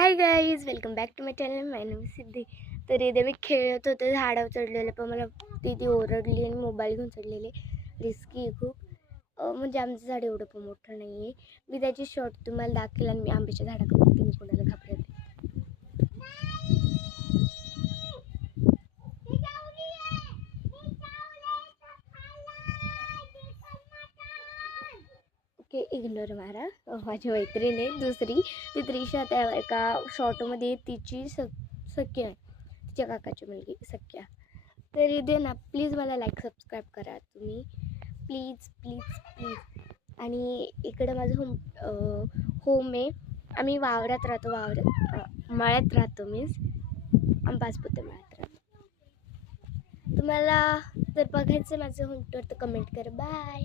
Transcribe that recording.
High guys, welcome back to my channel. My name Siddhi. तर इथे मी खेळत होते, झाडावर चढलेले, पण मला ती ओरडली आणि मोबाईल घेऊन चढलेले. रिस्की आहे खूप. म्हणजे आमचं झाड एवढं पण मोठं नाही आहे. मी त्याची शॉर्ट तुम्हाला दाखवेल आणि मी आंब्याच्या झाडाकडे बघते, मी कोणाला घाबरते. ओके, इग्नोर मारा. माझी मैत्रीण आहे दुसरी, ती त्रिशा, त्या एका शॉर्टमध्ये तिची सख्या आहे, तिच्या काकाची मुलगी सख्या. तर इथे ना प्लीज मला लाईक सबस्क्राईब करा तुम्ही, प्लीज प्लीज प्लीज. आणि इकडं माझं होम आहे. आम्ही वावरात राहतो, मळ्यात राहतो, मीन्स आंबासपुते मळ्यात राहतो. तुम्हाला जर बघायचं माझं होम टूर तर कमेंट करा. बाय.